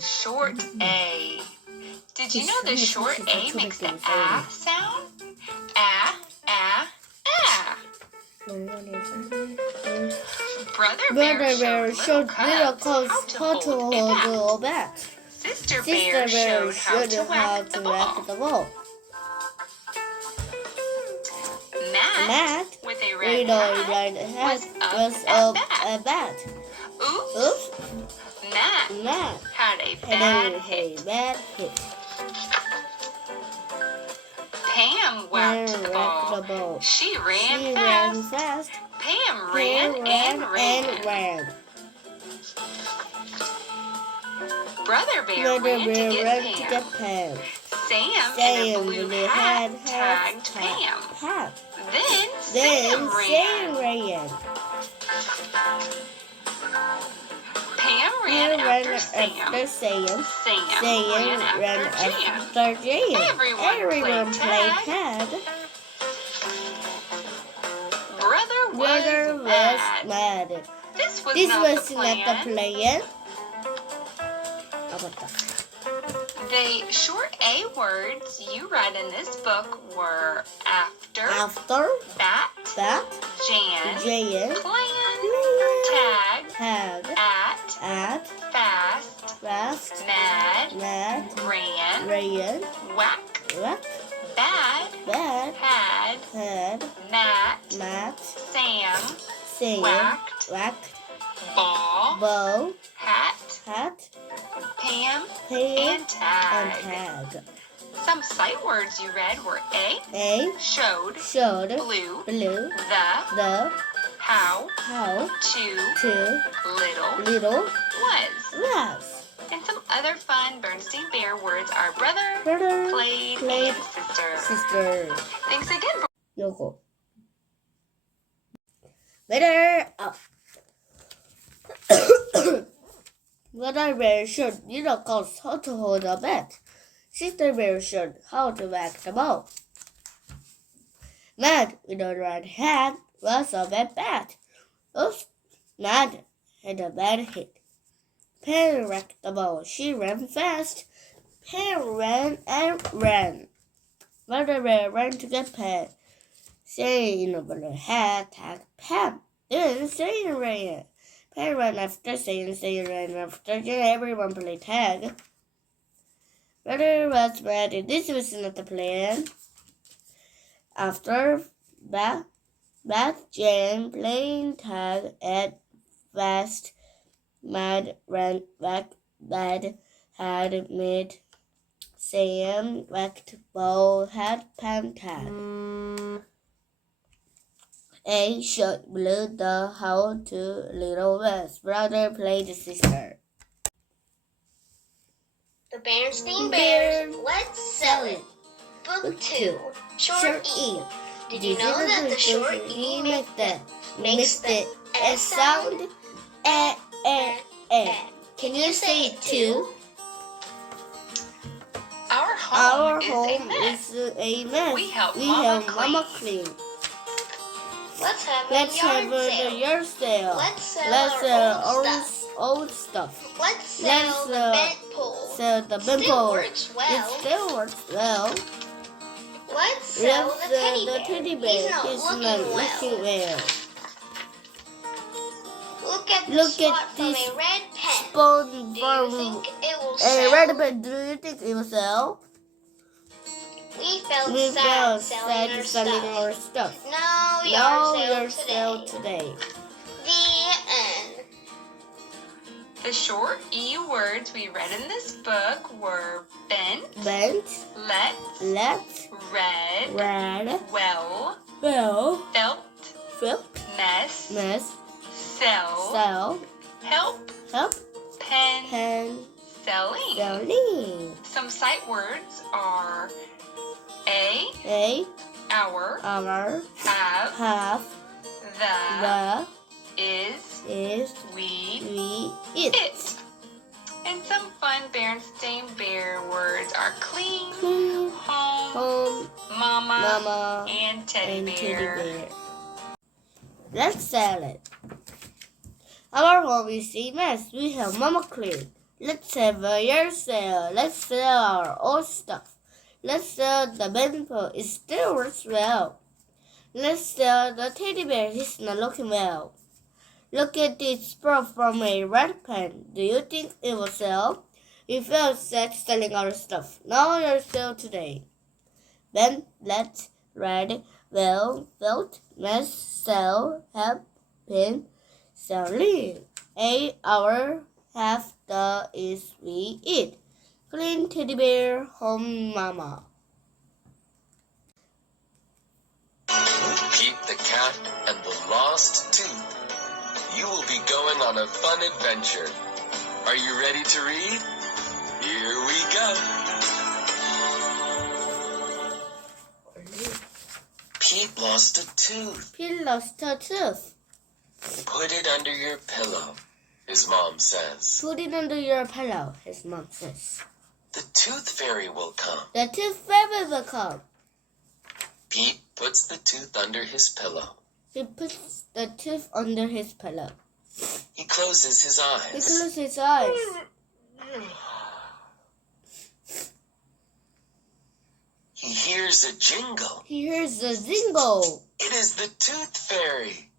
short A. Did you know the short A makes the ah sound? Ah, ah, ah. Brother bear showed little cubs how to hold a bat. Sister bear showed how to whack the ball. Matt, with a red hat, was up at bat. Oops. Matt had a bad hit. Pam whacked the ball. She ran fast. Pam ran and ran. Brother bear ran to get Pam. Sam in a blue hat tagged Pam. Then Sam ran. Pam ran after Sam. Sam ran after Jan. Everyone played tag. Brother was mad. This was not the plan. The short A words you read in this book were after, bat, Jan, plan, tag, at, fast, mad, ran, whack, bad, had, Matt, Sam, whacked, ball, hat, Pam, and tag. Some sight words you read were A, showed, blue, the, how, to, little, was. And some other fun Bernstein Bear words are brother, played, and sister. Thanks again for 요거. Better up. Brother bear showed little cubs how to hold a bat. Sister bear showed how to whack the ball. Matt with a red hat was up at bat. Oops, Matt had a bad hit. Pam whacked the ball. She ran fast. Pam ran and ran. Brother bear ran to get Pam. Sam in a blue hat tagged Pam. Then Sam ran. Pam ran after Sam ran after Jan. Everyone played tag. Brother was mad. This was not the plan. After Bat Jan playing tag at fast, Mad ran back, bad had made Sam whacked ball had Pam tag. A shot blew the how to little West. Brother played sister. The Bernstein Bears, Let's Sell It. Book 2, Short E. Did you know that the short E makes the S sound? Can you say it too? Our home is a mess. We help Mama clean. Let's have a yard sale. Let's sell our old stuff. Let's sell the bent pole. Sell the bent pole. It still works well. Let's sell the teddy bear. He's not looking well. Look at this red pen. Spot Do you think it will sell? Red pen. Do you think it will sell? We felt sad selling our stuff. Now we are sale today. The end. The short E words we read in this book were bent, let, red, well, felt, mess, sell, help, pen, selling. Some sight words are A, our, have, the, is, we, it. And some fun Bernstein Bear words are clean, home, mama, and teddy bear. Let's sell it. Our home is a mess. We have Mama clean. Let's have a yard sale. Let's sell our old stuff. Let's sell the pencil. It still works well. Let's sell the teddy bear. He's not looking well. Look at this sprout from a red pen. Do you think it will sell? We felt sad selling our stuff. Now yard sale today. Then let's red velvet let's sell have been selling. Our half the is we eat. Clean teddy bear home mama. Pete the Cat and the Lost Tooth. You will be going on a fun adventure. Are you ready to read? Here we go. Pete lost a tooth. Pete lost a tooth. Put it under your pillow, his mom says. Put it under your pillow, his mom says. The tooth fairy will come. The tooth fairy will come. Pete puts the tooth under his pillow. He puts the tooth under his pillow. He closes his eyes. He closes his eyes. He hears a jingle. He hears a jingle. It is the tooth fairy.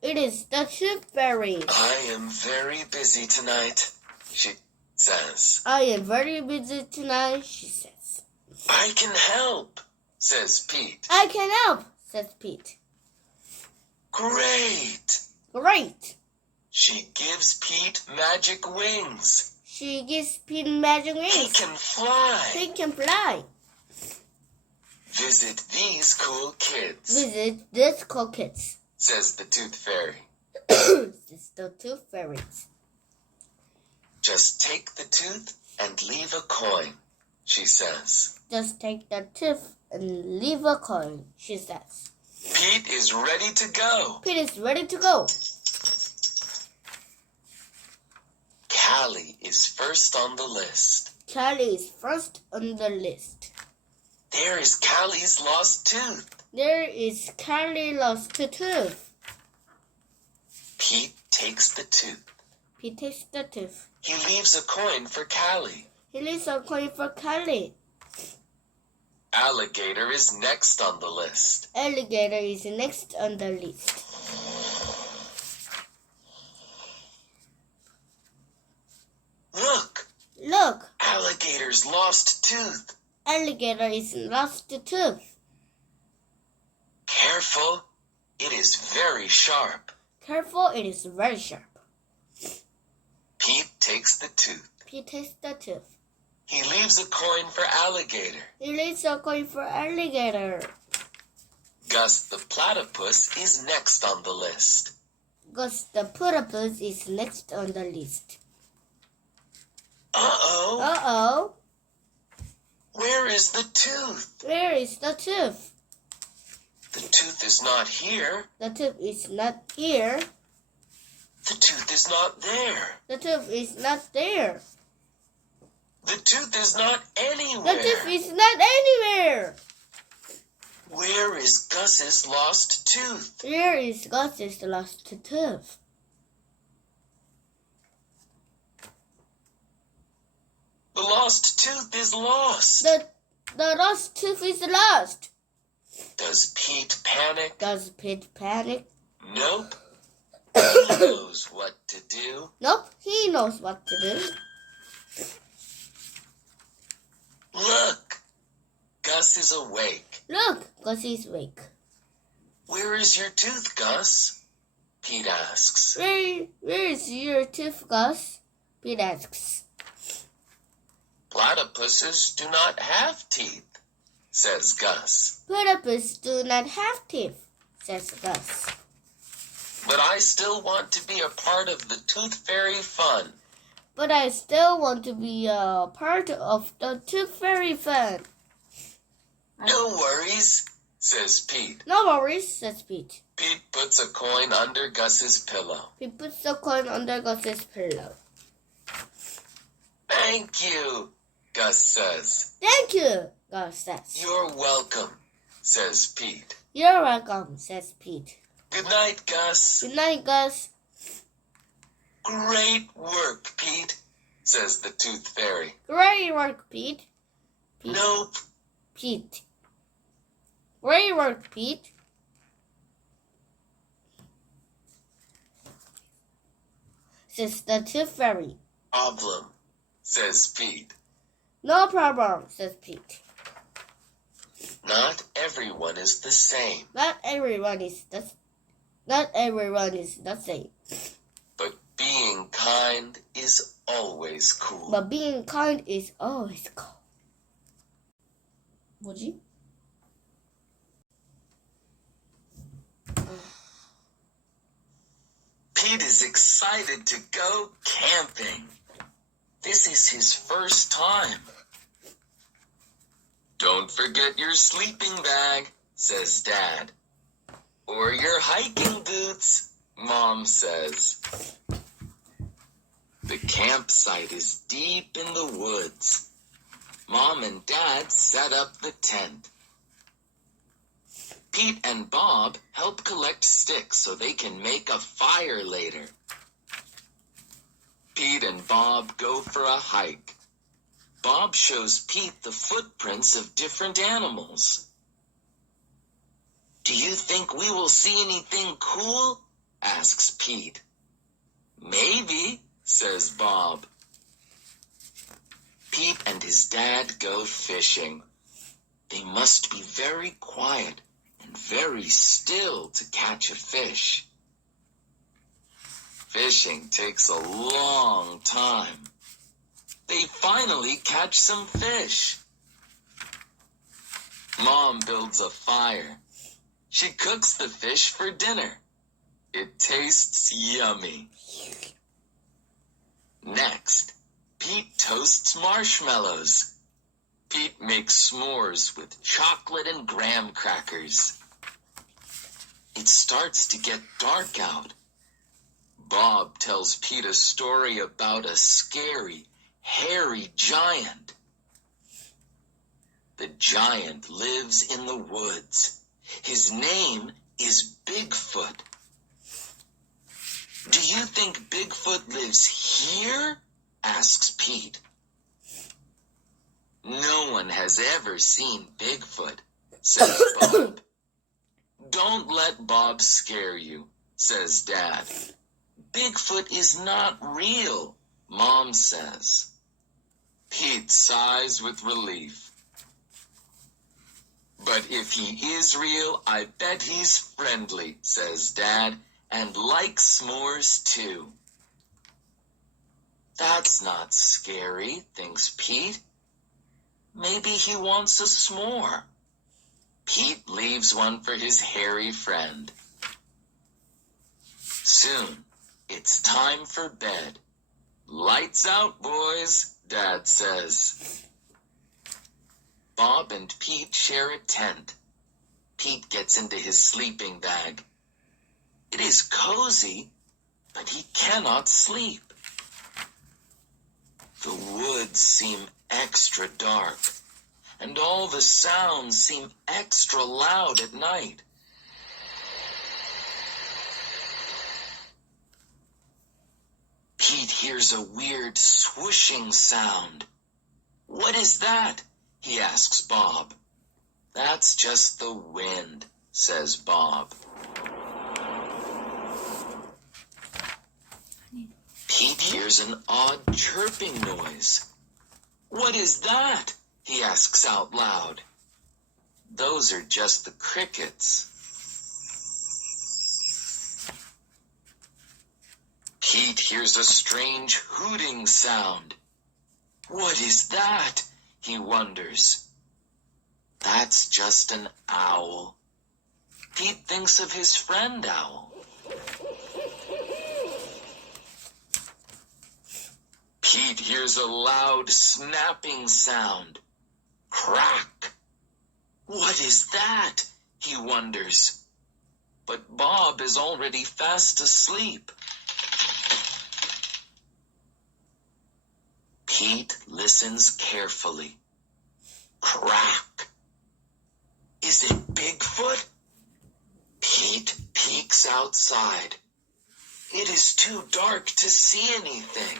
It is the tooth fairy. I am very busy tonight, she says. I am very busy tonight, she says. I can help, says Pete. I can help, says Pete. Great. Great. She gives Pete magic wings. She gives Pete magic He wings. can fly. He can fly. Visit these cool kids, Visit this cool kids. says the tooth fairy. It's the tooth fairies. Just take the tooth and leave a coin, she says. Just take the tooth and leave a coin, she says. Pete is ready to go. Pete is ready to go. Callie is first on the list. Callie is first on the list. There is Callie's lost tooth. There is Callie lost a tooth. Pete takes the tooth. Pete takes the tooth. He leaves a coin for Callie. He leaves a coin for Callie. Alligator is next on the list. Alligator is next on the list. Look, Look, alligator's lost tooth. alligator is lost a tooth. Careful, it is very sharp. Careful, it is very sharp. Pete takes the tooth. Pete takes the tooth. He leaves a coin for alligator. He leaves a coin for alligator. Gus the platypus is next on the list. Gus the platypus is next on the list. Uh-oh. Uh-oh. Where is the tooth? Where is the tooth? The tooth is not here. The tooth is not here. The tooth is not there. The tooth is not there. The tooth is not The anywhere. tooth is not anywhere. Where is Gus's lost tooth? Where is Gus's lost tooth? The lost tooth is lost. The lost tooth is lost. Does Pete panic? Does Pete panic? Nope. He knows what to do. Nope, he knows what to do. Look, Gus is awake. Look, Gus is awake. Where is your tooth, Gus? Pete asks. Where is your tooth, Gus? Pete asks. Platypuses do not have teeth, says Gus. Platypus do not have teeth, says Gus. But I still want to be a part of the tooth fairy fun. But I still want to be a part of the tooth fairy fun. No worries, says Pete. No worries, says Pete. Pete puts a coin under Gus's pillow. He puts the coin under Gus's pillow. Thank you, Gus says. Thank you, Gus says. You're welcome, says Pete. You're welcome, says Pete. Good night, Gus. Good night, Gus. Great work, Pete, says the Tooth Fairy. Great work, Pete. Nope. Pete. Great work, Pete. Says the Tooth Fairy. Problem, says Pete. No problem, says Pete. Not everyone is the same. Not everyone is the same. But being kind is always cool. But being kind is always cool. 뭐지? Pete is excited to go camping. This is his first time. Don't forget your sleeping bag, says Dad. Or your hiking boots, Mom says. The campsite is deep in the woods. Mom and Dad set up the tent. Pete and Bob help collect sticks so they can make a fire later. Pete and Bob go for a hike. Bob shows Pete the footprints of different animals. Do you think we will see anything cool? Asks Pete. Maybe, says Bob. Pete and his dad go fishing. They must be very quiet and very still to catch a fish. Fishing takes a long time. They finally catch some fish. Mom builds a fire. She cooks the fish for dinner. It tastes yummy. Next, Pete toasts marshmallows. Pete makes s'mores with chocolate and graham crackers. It starts to get dark out. Bob tells Pete a story about a scary, hairy giant. The giant lives in the woods. His name is Bigfoot. Do you think Bigfoot lives here? Asks Pete. No one has ever seen Bigfoot, says Bob. Don't let Bob scare you, says Dad. Bigfoot is not real, Mom says. Pete sighs with relief. But if he is real, I bet he's friendly, says Dad, and likes s'mores too. That's not scary, thinks Pete. Maybe he wants a s'more. Pete leaves one for his hairy friend. Soon, it's time for bed. Lights out, boys, Dad says. Bob and Pete share a tent. Pete gets into his sleeping bag. It is cozy, but he cannot sleep. The woods seem extra dark, and all the sounds seem extra loud at night. Pete hears a weird swooshing sound. What is that? He asks Bob. That's just the wind, says Bob. Pete hears an odd chirping noise. What is that? He asks out loud. Those are just the crickets. Pete hears a strange hooting sound. What is that? He wonders. That's just an owl. Pete thinks of his friend Owl. Pete hears a loud snapping sound. Crack! What is that? He wonders. But Bob is already fast asleep. Pete listens carefully. Crack! Is it Bigfoot? Pete peeks outside. It is too dark to see anything.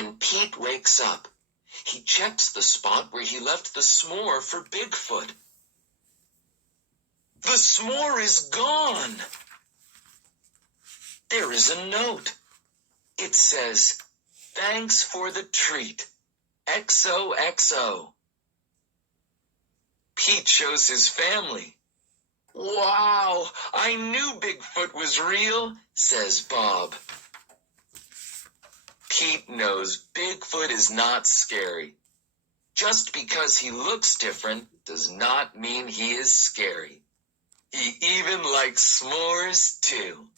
When Pete wakes up, he checks the spot where he left the s'more for Bigfoot. The s'more is gone! There is a note. It says, "Thanks for the treat. XOXO." Pete shows his family. "Wow, I knew Bigfoot was real," says Bob. Pete knows Bigfoot is not scary. Just because he looks different does not mean he is scary. He even likes s'mores too.